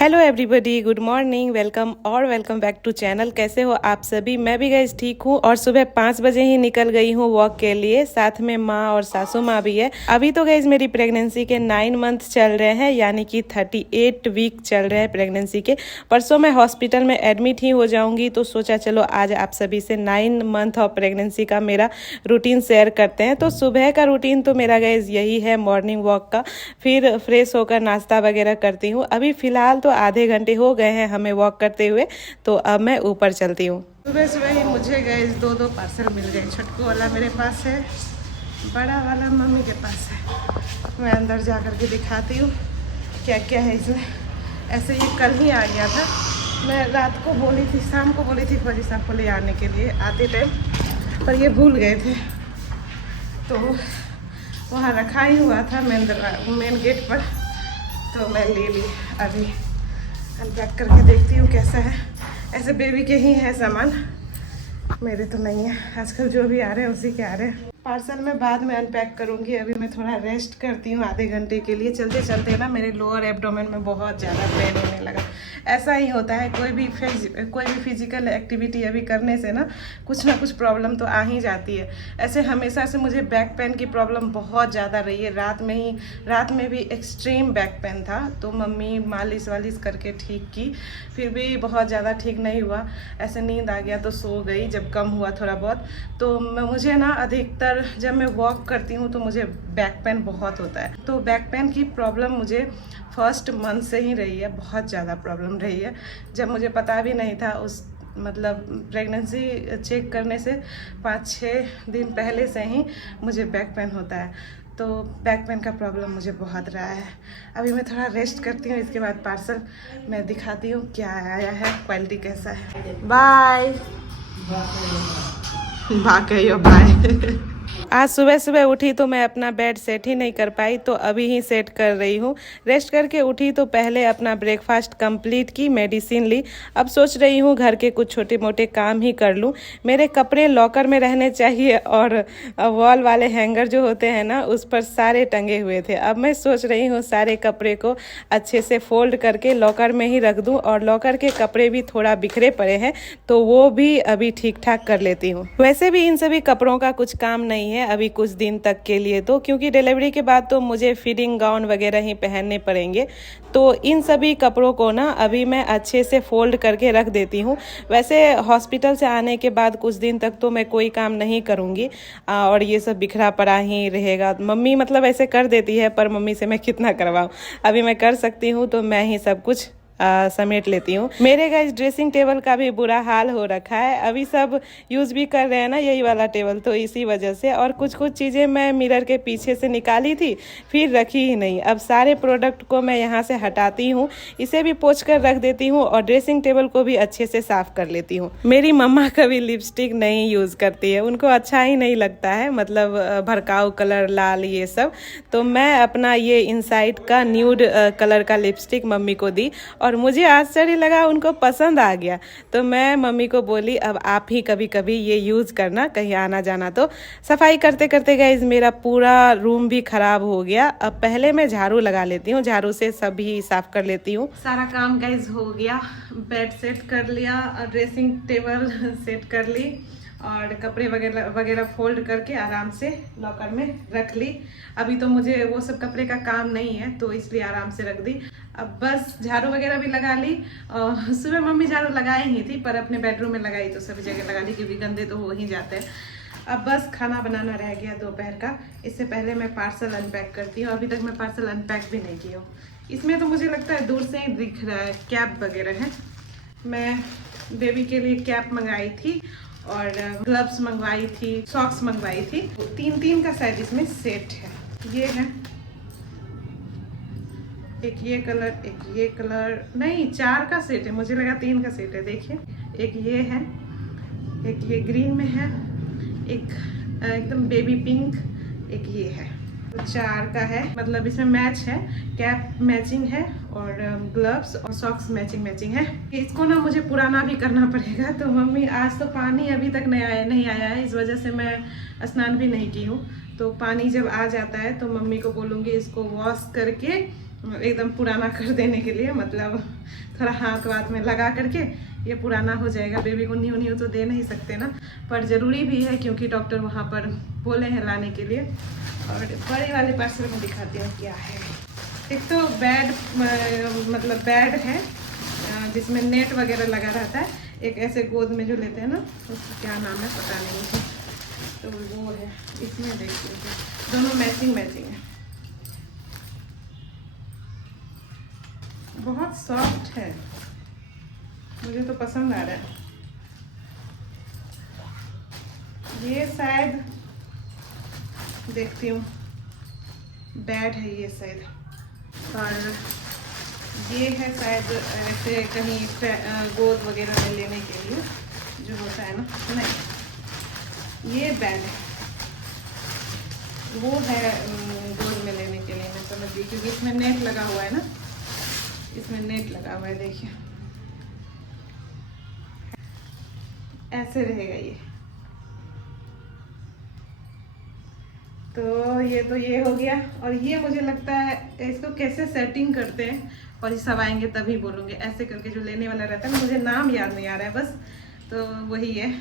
Hello everybody, good morning, welcome back to channel. कैसे हो आप सभी? मैं भी गाइस ठीक हूँ और सुबह 5 बजे ही निकल गई हूँ वॉक के लिए। साथ में माँ और सासू माँ भी है। अभी तो गाइस मेरी प्रेगनेंसी के 9 मंथ चल रहे हैं, यानी कि 38 वीक चल रहे हैं प्रेगनेंसी के। परसों मैं हॉस्पिटल में एडमिट ही हो जाऊंगी, तो सोचा चलो आज आप सभी से 9 मंथ ऑफ प्रेगनेंसी का मेरा रूटीन शेयर करते हैं। तो सुबह का रूटीन तो मेरा गाइस यही है, मॉर्निंग वॉक का। फिर फ्रेश होकर नाश्ता वगैरह करती हूँ। अभी फिलहाल तो आधे घंटे हो गए हैं हमें वॉक करते हुए, तो अब मैं ऊपर चलती हूँ। सुबह सुबह ही मुझे गए दो पार्सल मिल गए। छोटकू वाला मेरे पास है, बड़ा वाला मम्मी के पास है। मैं अंदर जा कर के दिखाती हूँ क्या क्या है इसमें। ऐसे ये कल ही आ गया था। मैं रात को बोली थी, शाम को बोली थी फौजी साहब को ले आने के लिए आते टाइम, पर ये भूल गए थे, तो वहाँ रखा ही हुआ था मेन गेट पर, तो मैं ले ली। अभी अनपैक करके देखती हूँ कैसा है। ऐसे बेबी के ही है सामान, मेरे तो नहीं है। आजकल जो भी आ रहे हैं उसी के आ रहे हैं। पार्सल में बाद में अनपैक करूँगी। अभी मैं थोड़ा रेस्ट करती हूँ आधे घंटे के लिए। चलते चलते ना मेरे लोअर एब्डोमेन में बहुत ज़्यादा पेन होने लगा। ऐसा ही होता है, कोई भी फिजिकल एक्टिविटी अभी करने से ना कुछ प्रॉब्लम तो आ ही जाती है। ऐसे हमेशा से मुझे बैक पेन की प्रॉब्लम बहुत ज़्यादा रही है। रात में भी एक्सट्रीम बैक पेन था, तो मम्मी मालिश वालिश करके ठीक की, फिर भी बहुत ज़्यादा ठीक नहीं हुआ। ऐसे नींद आ गया तो सो गई। जब कम हुआ थोड़ा बहुत, तो मुझे ना अधिकतर जब मैं वॉक करती हूँ तो मुझे बैक पेन बहुत होता है। तो बैक पेन की प्रॉब्लम मुझे फर्स्ट मंथ से ही रही है, बहुत ज़्यादा प्रॉब्लम रही है। जब मुझे पता भी नहीं था, उस मतलब प्रेगनेंसी चेक करने से 5-6 दिन पहले से ही मुझे बैक पेन होता है। तो बैक पेन का प्रॉब्लम मुझे बहुत रहा है। अभी मैं थोड़ा रेस्ट करती हूँ, इसके बाद पार्सल मैं दिखाती हूँ क्या आया है, क्वालिटी कैसा है। Bye bye. आज सुबह सुबह उठी तो मैं अपना बेड सेट ही नहीं कर पाई, तो अभी ही सेट कर रही हूँ। रेस्ट करके उठी तो पहले अपना ब्रेकफास्ट कंप्लीट की, मेडिसिन ली। अब सोच रही हूँ घर के कुछ छोटे मोटे काम ही कर लूँ। मेरे कपड़े लॉकर में रहने चाहिए, और वॉल वाले हैंगर जो होते हैं ना, उस पर सारे टंगे हुए थे। अब मैं सोच रही हूँ सारे कपड़े को अच्छे से फोल्ड करके लॉकर में ही रख दूँ, और लॉकर के कपड़े भी थोड़ा बिखरे पड़े हैं तो वो भी अभी ठीक ठाक कर लेती हूँ। वैसे भी इन सभी कपड़ों का कुछ काम नहीं है अभी कुछ दिन तक के लिए, तो क्योंकि डिलीवरी के बाद तो मुझे फीडिंग गाउन वगैरह ही पहनने पड़ेंगे। तो इन सभी कपड़ों को ना अभी मैं अच्छे से फोल्ड करके रख देती हूँ। वैसे हॉस्पिटल से आने के बाद कुछ दिन तक तो मैं कोई काम नहीं करूँगी, और ये सब बिखरा पड़ा ही रहेगा। मम्मी मतलब ऐसे कर देती है, पर मम्मी से मैं कितना करवाऊँ। अभी मैं कर सकती हूँ तो मैं ही सब कुछ समेट लेती हूँ। मेरे गाइस ड्रेसिंग टेबल का भी बुरा हाल हो रखा है। अभी सब यूज़ भी कर रहे हैं ना यही वाला टेबल, तो इसी वजह से। और कुछ चीज़ें मैं मिरर के पीछे से निकाली थी, फिर रखी ही नहीं। अब सारे प्रोडक्ट को मैं यहाँ से हटाती हूँ, इसे भी पोंछ कर रख देती हूँ, और ड्रेसिंग टेबल को भी अच्छे से साफ कर लेती हूँ। मेरी मम्मा कभी लिपस्टिक नहीं यूज़ करती है, उनको अच्छा ही नहीं लगता है, मतलब भड़काऊ कलर, लाल, ये सब। तो मैं अपना ये इनसाइड का न्यूड कलर का लिपस्टिक मम्मी को दी, और मुझे आश्चर्य लगा, उनको पसंद आ गया। तो मैं मम्मी को बोली अब आप ही कभी कभी ये यूज़ करना, कहीं आना जाना तो। सफाई करते करते गाइस मेरा पूरा रूम भी खराब हो गया। अब पहले मैं झाड़ू लगा लेती हूँ, झाड़ू से सभी साफ कर लेती हूँ। सारा काम गाइस हो गया, बेड सेट कर लिया, ड्रेसिंग टेबल सेट कर ली, और कपड़े वगैरह फोल्ड करके आराम से लॉकर में रख ली। अभी तो मुझे वो सब कपड़े का काम नहीं है, तो इसलिए आराम से रख दी। अब बस झाड़ू वगैरह भी लगा ली। सुबह मम्मी झाड़ू लगाई ही थी, पर अपने बेडरूम में लगाई तो सभी जगह लगा ली, क्योंकि गंदे तो हो ही जाते हैं। अब बस खाना बनाना रह गया दोपहर का। इससे पहले मैं पार्सल अनपैक करती हूँ। अभी तक मैं पार्सल अनपैक भी नहीं की हूँ। इसमें तो मुझे लगता है दूर से ही दिख रहा है, कैप वगैरह है। मैं बेबी के लिए कैप मंगाई थी, और ग्लव्स मंगवाई थी, सॉक्स मंगवाई थी। 3 का शायद इसमें सेट है। ये है एक ये कलर, एक ये कलर, नहीं 4 का सेट है, मुझे लगा 3 का सेट है। देखिए, एक ये है, एक ये ग्रीन में है, एक एकदम बेबी पिंक, एक ये है। 4 का है, मतलब इसमें मैच है, कैप मैचिंग है, और ग्लव्स और सॉक्स मैचिंग है। इसको ना मुझे पुराना भी करना पड़ेगा। तो मम्मी, आज तो पानी अभी तक नहीं आया है, इस वजह से मैं स्नान भी नहीं की हूँ। तो पानी जब आ जाता है तो मम्मी को बोलूँगी इसको वॉश करके एकदम पुराना कर देने के लिए, मतलब थोड़ा हाथ वाथ में लगा करके ये पुराना हो जाएगा। बेबी को न्यू न्यू तो दे नहीं सकते ना, पर ज़रूरी भी है क्योंकि डॉक्टर वहाँ पर बोले हैं लाने के लिए। और बड़े वाले पार्सल में दिखाती हूँ क्या है। एक तो बेड, मतलब बेड है जिसमें नेट वगैरह लगा रहता है। एक ऐसे गोद में जो लेते हैं ना, उसका क्या नाम है पता नहीं है, तो वो है। इसमें देखिए दोनों मैचिंग है, बहुत सॉफ्ट है, मुझे तो पसंद आ रहा है। ये शायद देखती हूँ बेड है ये शायद, और ये है शायद ऐसे कहीं गोद वगैरह में लेने के लिए जो होता है ना। नहीं, ये बेड है, वो है गोद में लेने के लिए, मैं समझ गई क्योंकि इसमें नेट लगा हुआ है ना, इसमें नेट लगा हुआ है। देखिए ऐसे रहेगा ये। तो ये हो गया। और ये मुझे लगता है इसको कैसे सेटिंग करते हैं, और ये सब आएंगे तभी बोलूँगी। ऐसे करके जो लेने वाला रहता है ना, मुझे नाम याद नहीं आ रहा है बस, तो वही है।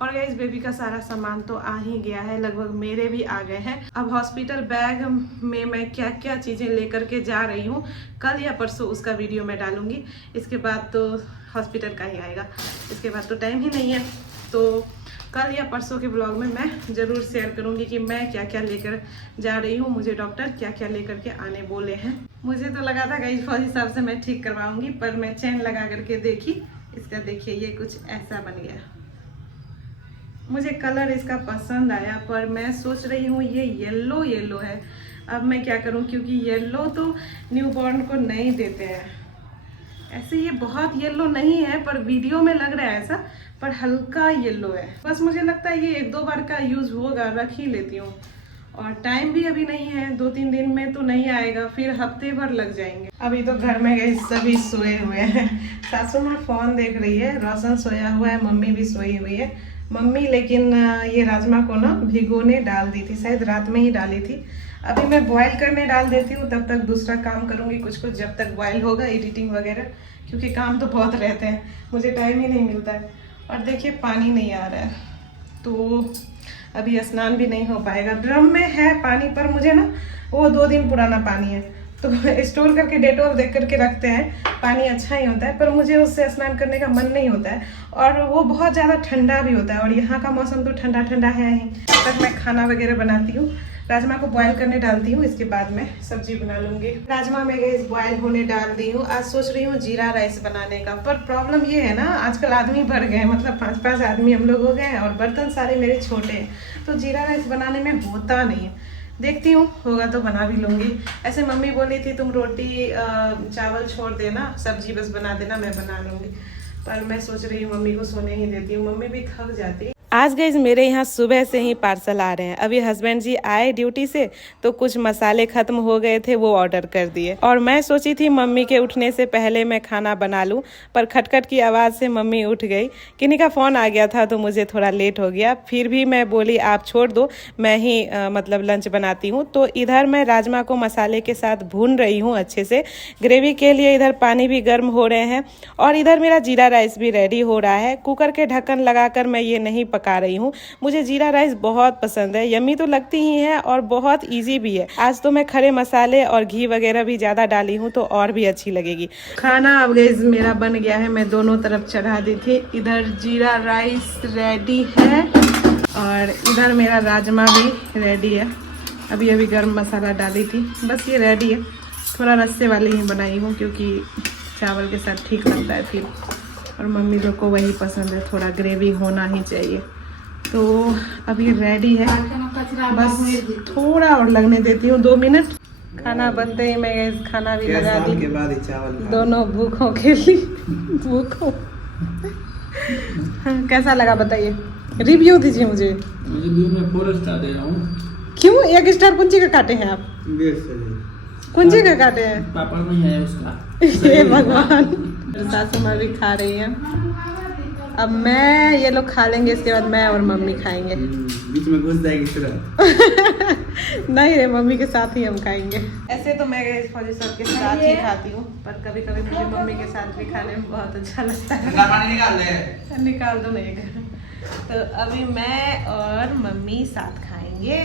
और गाइस बेबी का सारा सामान तो आ ही गया है, लगभग मेरे भी आ गए हैं। अब हॉस्पिटल बैग में मैं क्या क्या चीज़ें लेकर के जा रही हूँ, कल या परसों उसका वीडियो मैं डालूंगी। इसके बाद तो हॉस्पिटल का ही आएगा, इसके बाद तो टाइम ही नहीं है। तो कल या परसों के ब्लॉग में मैं ज़रूर शेयर करूंगी कि मैं क्या क्या लेकर जा रही हूँ, मुझे डॉक्टर क्या क्या लेकर के आने बोले हैं। मुझे तो लगा था गाइस फौज हिसाब से मैं ठीक करवाऊंगी, पर मैं चेन लगा करके देखी, इसका देखिए ये कुछ ऐसा बन गया। मुझे कलर इसका पसंद आया, पर मैं सोच रही हूँ ये येलो है। अब मैं क्या करूँ, क्योंकि येलो तो न्यूबॉर्न को नहीं देते हैं। ऐसे ये बहुत येलो नहीं है, पर वीडियो में लग रहा है ऐसा, पर हल्का येलो है। बस मुझे लगता है ये 1-2 बार का यूज़ होगा, रख ही लेती हूँ। और टाइम भी अभी नहीं है, 2-3 दिन में तो नहीं आएगा, फिर हफ्ते भर लग जाएंगे। अभी तो घर में गए सभी सोए हुए हैं। सासू माँ फोन देख रही है, रोशन सोया हुआ है, मम्मी भी सोई हुई है। मम्मी लेकिन ये राजमा को ना भिगोने डाल दी थी, शायद रात में ही डाली थी। अभी मैं बॉयल करने डाल देती हूँ, तब तक दूसरा काम करूँगी कुछ जब तक बॉयल होगा, एडिटिंग वगैरह, क्योंकि काम तो बहुत रहते हैं, मुझे टाइम ही नहीं मिलता है। और देखिए पानी नहीं आ रहा है, तो अभी स्नान भी नहीं हो पाएगा। ड्रम में है पानी, पर मुझे ना वो 2 दिन पुराना पानी है, तो स्टोर करके डेटॉल देख करके रखते हैं, पानी अच्छा ही होता है, पर मुझे उससे स्नान करने का मन नहीं होता है। और वो बहुत ज़्यादा ठंडा भी होता है, और यहाँ का मौसम तो ठंडा ठंडा है ही। तब तक मैं खाना वगैरह बनाती हूँ, राजमा को बॉयल करने डालती हूँ, इसके बाद मैं सब्जी बना लूँगी। राजमा में गई बॉयल होने डाल दी हूँ। आज सोच रही हूँ जीरा राइस बनाने का, पर प्रॉब्लम ये है ना, आजकल आदमी बढ़ गए, मतलब 5-5 आदमी हम लोग हो गए हैं, और बर्तन सारे मेरे छोटे हैं, तो जीरा राइस बनाने में होता नहीं है। देखती हूँ, होगा तो बना भी लूँगी। ऐसे मम्मी बोली थी तुम रोटी चावल छोड़ देना, सब्जी बस बना देना, मैं बना लूँगी। पर मैं सोच रही हूँ मम्मी को सोने ही देती हूँ, मम्मी भी थक जाती। आज गाइस मेरे यहाँ सुबह से ही पार्सल आ रहे हैं। अभी हस्बैंड जी आए ड्यूटी से, तो कुछ मसाले खत्म हो गए थे, वो ऑर्डर कर दिए। और मैं सोची थी मम्मी के उठने से पहले मैं खाना बना लूं, पर खटखट की आवाज़ से मम्मी उठ गई। किन्हीं का फ़ोन आ गया था, तो मुझे थोड़ा लेट हो गया। फिर भी मैं बोली आप छोड़ दो, मैं ही मतलब लंच बनाती हूँ। तो इधर मैं राजमा को मसाले के साथ भून रही हूँ अच्छे से, ग्रेवी के लिए। इधर पानी भी गर्म हो रहे हैं, और इधर मेरा जीरा राइस भी रेडी हो रहा है। कुकर के ढक्कन लगाकर मैं ये नहीं पका रही हूँ, मुझे जीरा राइस बहुत पसंद है। यम्मी तो लगती ही है और बहुत इजी भी है। आज तो मैं खड़े मसाले और घी वगैरह भी ज़्यादा डाली हूँ, तो और भी अच्छी लगेगी। खाना अब गाइस मेरा बन गया है, मैं दोनों तरफ चढ़ा दी थी। इधर जीरा राइस रेडी है, और इधर मेरा राजमा भी रेडी है। अभी अभी गर्म मसाला डाली थी, बस ये रेडी है। थोड़ा रस्से वाली ही बनाई हूँ, क्योंकि चावल के साथ ठीक लगता है फिर, और मम्मी लोग को वही पसंद है, थोड़ा ग्रेवी होना ही चाहिए। तो अभी रेडी है, बस थोड़ा और लगने देती हूँ, 2 मिनट। खाना बनते ही मैं खाना भी लगा दी, के बाद चावल दोनों भूखों के लिए भूखों। कैसा लगा बताइए, रिव्यू दीजिए मुझे। रिव्यू में 4 स्टार दे रहा हूँ। क्यों 1 स्टार कुंजी का काटे हैं आप? कुंजी का काटे हैं, पापड़ नहीं है उसका। हे भगवान। सासू माँ भी खा रही है, अब मैं, ये लोग खा लेंगे, इसके बाद मैं और मम्मी खाएंगे। बीच में घुस जाएगी तुरंत। नहीं रे, मम्मी के साथ ही हम खाएंगे। ऐसे तो मैं फौजी साहब के साथ ही खाती हूँ, पर कभी कभी मुझे मम्मी के साथ भी खाने में बहुत अच्छा लगता है। पानी निकाल दे। निकाल दो नहीं। तो अभी मैं और मम्मी साथ खाएंगे।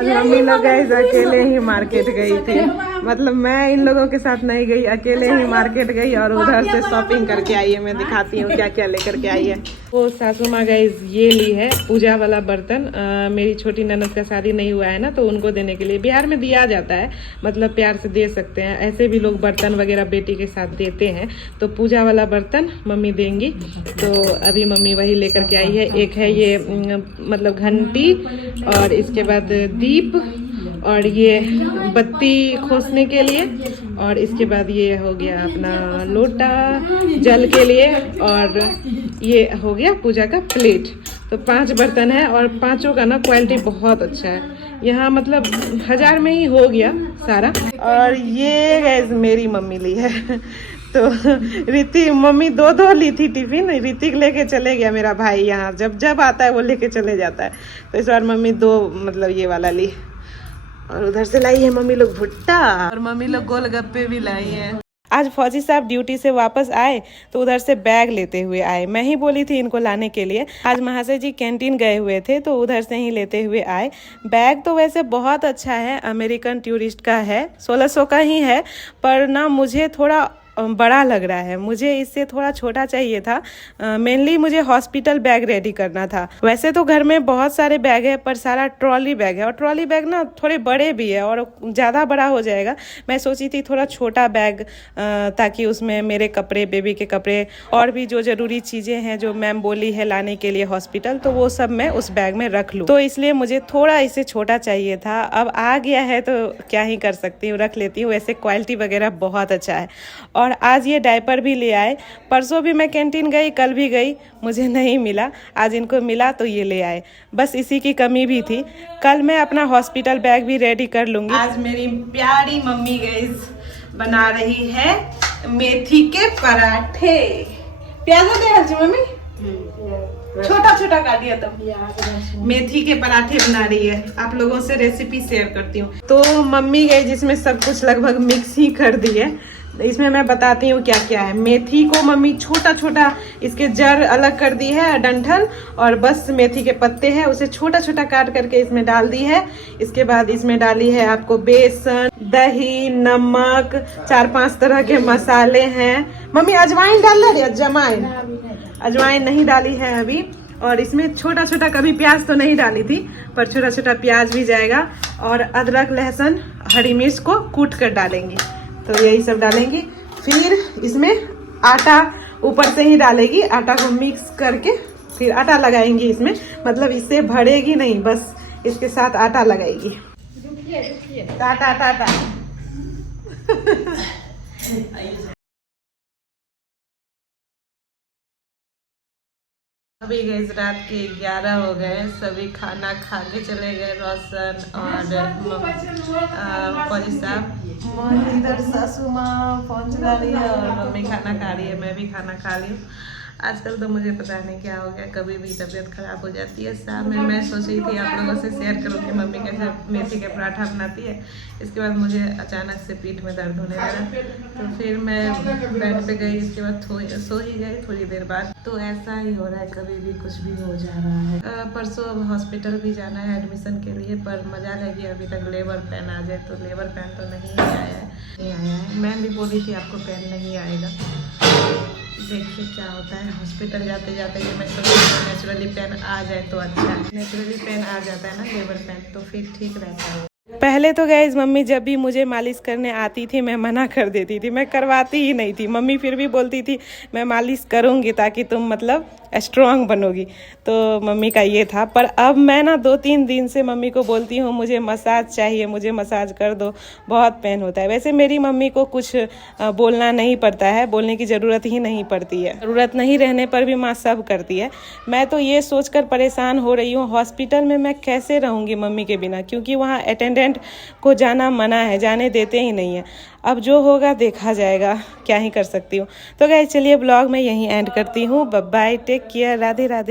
मम्मी लोग गाइस अकेले ही मार्केट गई थी, मतलब मैं इन लोगों के साथ नहीं गई, अकेले ही मार्केट गई और उधर से शॉपिंग करके आई है। मैं दिखाती हूँ क्या क्या लेकर के आई है। वो सासू माँ गाइस ये ली है पूजा वाला बर्तन। मेरी छोटी ननद का शादी नहीं हुआ है ना, तो उनको देने के लिए। बिहार में दिया जाता है, मतलब प्यार से दे सकते हैं, ऐसे भी लोग बर्तन वगैरह बेटी के साथ देते हैं। तो पूजा वाला बर्तन मम्मी देंगी, तो अभी मम्मी वही लेकर के आई है। एक है ये मतलब घंटी, और इसके बाद दीप, और ये बत्ती खोसने के लिए, और इसके बाद ये हो गया अपना लोटा जल के लिए, और ये हो गया पूजा का प्लेट। तो 5 बर्तन है, और 5 का ना क्वालिटी बहुत अच्छा है। यहाँ मतलब 1000 में ही हो गया सारा। और ये गैस मेरी मम्मी ली है। तो ऋतिक, मम्मी 2 ली थी टिफिन, ऋतिक लेके चले गया मेरा भाई। यहाँ जब आता है वो लेके चले जाता है, तो इस बार मम्मी 2 मतलब ये वाला ली। और उधर से लाई है मम्मी लोग भुट्टा, और मम्मी लोग गोलगप्पे भी लाई हैं। आज फौजी साहब ड्यूटी से वापस आए तो उधर से बैग लेते हुए आए। मैं ही बोली थी इनको लाने के लिए। आज महाशय जी कैंटीन गए हुए थे, तो उधर से ही लेते हुए आए। बैग तो वैसे बहुत अच्छा है, अमेरिकन टूरिस्ट का है, 1600 का ही है, पर ना मुझे थोड़ा बड़ा लग रहा है। मुझे इससे थोड़ा छोटा चाहिए था। मेनली मुझे हॉस्पिटल बैग रेडी करना था। वैसे तो घर में बहुत सारे बैग है, पर सारा ट्रॉली बैग है, और ट्रॉली बैग ना थोड़े बड़े भी है और ज़्यादा बड़ा हो जाएगा। मैं सोची थी थोड़ा छोटा बैग, ताकि उसमें मेरे कपड़े, बेबी के कपड़े, और भी जो ज़रूरी चीज़ें हैं जो मैम बोली है लाने के लिए हॉस्पिटल, तो वो सब मैं उस बैग में रख लूँ। तो इसलिए मुझे थोड़ा इससे छोटा चाहिए था। अब आ गया है तो क्या ही कर सकती हूँ, रख लेती हूँ। वैसे क्वालिटी वगैरह बहुत अच्छा है। और आज ये डायपर भी ले आए। परसों भी मैं कैंटीन गई, कल भी गई, मुझे नहीं मिला। आज इनको मिला तो ये ले आए। बस इसी की कमी भी थी। कल मैं अपना हॉस्पिटल बैग भी रेडी कर लूँगी। आज मेरी प्यारी मम्मी गाइस बना रही है मेथी के पराठे। प्याज दे मम्मी, छोटा छोटा काटिया। तब मेथी के पराठे बना रही है। आप लोगों से रेसिपी शेयर करती हूँ। तो मम्मी गई जिसमें सब कुछ लगभग मिक्स ही कर दी है। इसमें मैं बताती हूँ क्या क्या है। मेथी को मम्मी छोटा छोटा, इसके जड़ अलग कर दी है, डंठल, और बस मेथी के पत्ते हैं, उसे छोटा छोटा काट करके इसमें डाल दी है। इसके बाद इसमें डाली है आपको बेसन, दही, नमक, 4-5 तरह के मसाले हैं। मम्मी अजवाइन डाल रही है? अजवाइन नहीं डाली है अभी। और इसमें छोटा छोटा, कभी प्याज तो नहीं डाली थी, पर छोटा छोटा प्याज भी जाएगा। और अदरक, लहसुन, हरी मिर्च को कूट कर डालेंगी। तो यही सब डालेंगी। फिर इसमें आटा ऊपर से ही डालेगी। आटा को मिक्स करके फिर आटा लगाएंगी इसमें, मतलब इससे भरेगी नहीं, बस इसके साथ आटा लगाएगी। टाटा टाटा। अभी गए रात के 11 हो गए। सभी खाना खा के चले गए, रोशन और फौजी साहब। इधर सासू माँ फोन चला रही है और मम्मी खाना खा रही है। मैं भी खाना खा ली हूँ। आजकल तो मुझे पता नहीं क्या हो गया, कभी भी तबीयत खराब हो जाती है। शाम में मैं सोच रही थी आप लोगों से शेयर करूँ कि मम्मी कैसे मेथी का पराठा बनाती है। इसके बाद मुझे अचानक से पीठ में दर्द होने लगा, तो फिर मैं बेड पे गई। इसके बाद सो ही गई थोड़ी देर बाद। तो ऐसा ही हो रहा है, कभी भी कुछ भी हो जा रहा है। परसों हॉस्पिटल भी जाना है एडमिशन के लिए, पर मजा है कि अभी तक लेबर पेन आ जाए। तो लेबर पेन तो नहीं आया है। मैम भी बोली थी आपको पेन नहीं आएगा। देखिए क्या होता है। हॉस्पिटल जाते जाते ये मैं सोच रही हूँ नेचुरली पेन आ जाए तो अच्छा है। नेचुरली पेन आ जाता है ना लेबर पेन, तो फिर ठीक रहता है। पहले तो गाइस मम्मी जब भी मुझे मालिश करने आती थी मैं मना कर देती थी, मैं करवाती ही नहीं थी। मम्मी फिर भी बोलती थी मैं मालिश करूँगी ताकि तुम मतलब स्ट्रांग बनोगी। तो मम्मी का ये था। पर अब मैं ना 2-3 दिन से मम्मी को बोलती हूँ मुझे मसाज चाहिए, मुझे मसाज कर दो, बहुत पेन होता है। वैसे मेरी मम्मी को कुछ बोलना नहीं पड़ता है, बोलने की ज़रूरत ही नहीं पड़ती है। ज़रूरत नहीं रहने पर भी माँ सब करती है। मैं तो ये सोचकर परेशान हो रही हूँ हॉस्पिटल में मैं कैसे रहूँगी मम्मी के बिना, क्योंकि वहाँ अटेंडेंट पेशेंट को जाना मना है, जाने देते ही नहीं है। अब जो होगा देखा जाएगा, क्या ही कर सकती हूँ। तो गाइस चलिए ब्लॉग में यहीं एंड करती हूँ। Bye bye, take care, Radhe Radhe.